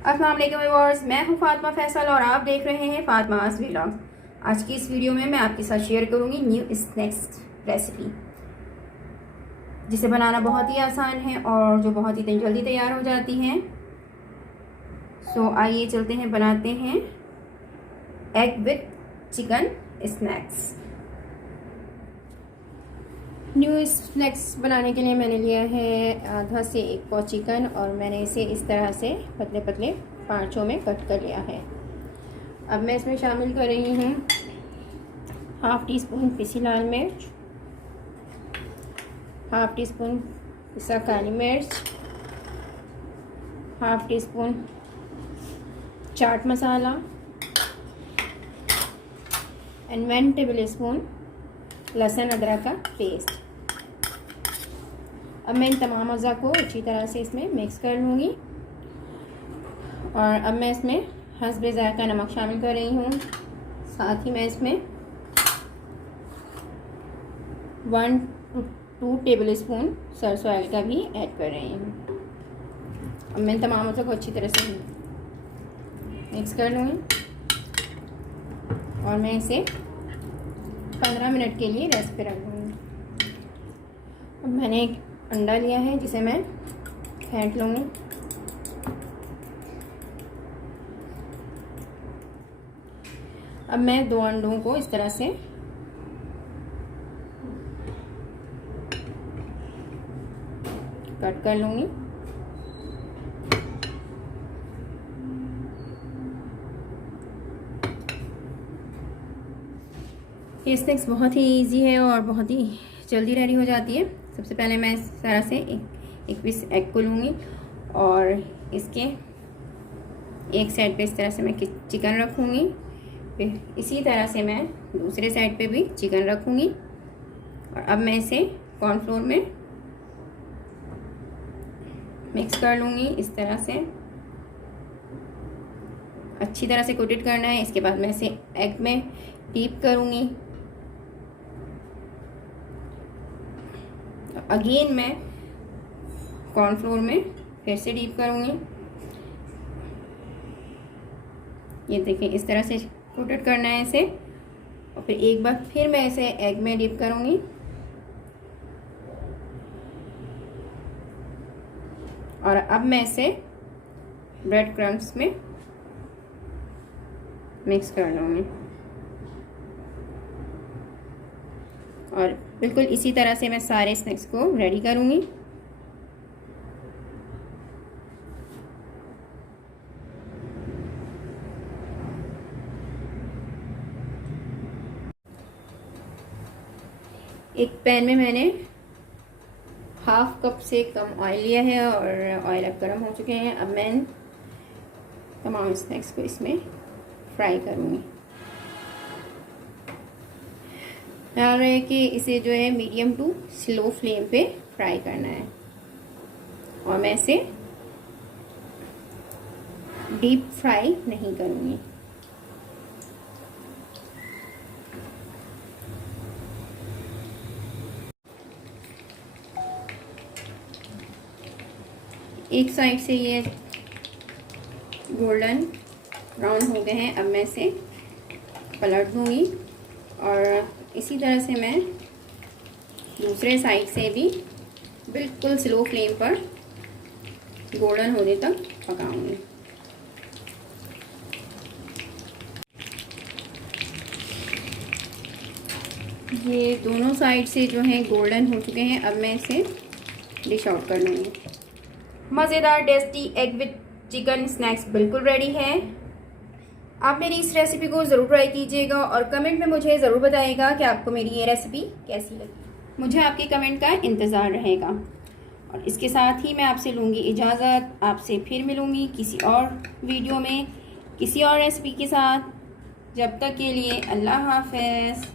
अस्सलाम वालेकुम व्यूअर्स, मैं हूं फातिमा फैसल और आप देख रहे हैं फातिमास व्लॉग। आज की इस वीडियो में मैं आपके साथ शेयर करूंगी न्यू स्नैक्स रेसिपी, जिसे बनाना बहुत ही आसान है और जो बहुत ही जल्दी तैयार हो जाती हैं। सो आइए चलते हैं, बनाते हैं egg with chicken snacks. New snacks बनाने के लिए मैंने लिया है आधा से 1 पाव चिकन और मैंने इसे इस तरह से पतले पतले पाँचों में कट कर लिया है। अब मैं इसमें शामिल कर रही हूँ हाफ़ टी स्पून पिसी लाल मिर्च, हाफ़ टी स्पून पिसा काली मिर्च, half tea spoon chaat masala and 1 table spoon लहसुन अदरक का पेस्ट। अब मैं इन तमाम अज़ा को अच्छी तरह से इसमें मिक्स कर लूँगी और अब मैं इसमें हस्बे ज़ायक़ा नमक शामिल कर रही हूँ। साथ ही मैं इसमें 1 to 2 टेबल स्पून सरसों ऑयल का भी ऐड कर रही हूँ। अब मैं तमाम अज़ा को अच्छी तरह से मिक्स कर लूँगी और मैं इसे 15 मिनट के लिए रेस्ट पे रख दूँगी। अब मैंने एक अंडा लिया है जिसे मैं फेंट लूँगी। अब मैं 2 अंडों को इस तरह से कट कर लूँगी। ये स्नैक्स बहुत ही इजी है और बहुत ही जल्दी रेडी हो जाती है। सबसे पहले मैं इस तरह से एक पीस एग को लूँगी और इसके एक साइड पे इस तरह से मैं चिकन रखूँगी। फिर इसी तरह से मैं दूसरे साइड पे भी चिकन रखूँगी और अब मैं इसे कॉर्नफ्लोर में मिक्स कर लूँगी। इस तरह से अच्छी तरह से कोटेड करना है। इसके बाद मैं इसे एग में डीप करूँगी। अगेन मैं कॉर्नफ्लोर में फिर से डीप करूँगी। ये देखिए, इस तरह से कोटेड करना है इसे और फिर एक बार फिर मैं इसे एग में डीप करूँगी और अब मैं इसे ब्रेड क्रम्स में मिक्स कर लूँगी और बिल्कुल इसी तरह से मैं सारे स्नैक्स को रेडी करूँगी। एक पैन में मैंने हाफ कप से कम ऑयल लिया है और ऑयल अब गर्म हो चुके हैं। अब मैं तमाम स्नैक्स को इसमें फ्राई करूँगी। ध्यान रहे कि इसे जो है मीडियम टू स्लो फ्लेम पे फ्राई करना है और मैं इसे डीप फ्राई नहीं करूँगी। एक साइड से ये गोल्डन ब्राउन हो गए हैं। अब मैं इसे पलट दूँगी और इसी तरह से मैं दूसरे साइड से भी बिल्कुल स्लो फ्लेम पर गोल्डन होने तक पकाऊंगी। ये दोनों साइड से जो है गोल्डन हो चुके हैं। अब मैं इसे डिश आउट कर लूँगी। मज़ेदार tasty egg with chicken snacks बिल्कुल रेडी है। आप मेरी इस रेसिपी को ज़रूर ट्राई कीजिएगा और कमेंट में मुझे ज़रूर बताइएगा कि आपको मेरी ये रेसिपी कैसी लगी। मुझे आपके कमेंट का इंतज़ार रहेगा और इसके साथ ही मैं आपसे लूँगी इजाज़त। आपसे फिर मिलूँगी किसी और वीडियो में किसी और रेसिपी के साथ। जब तक के लिए अल्लाह हाफ़िज़।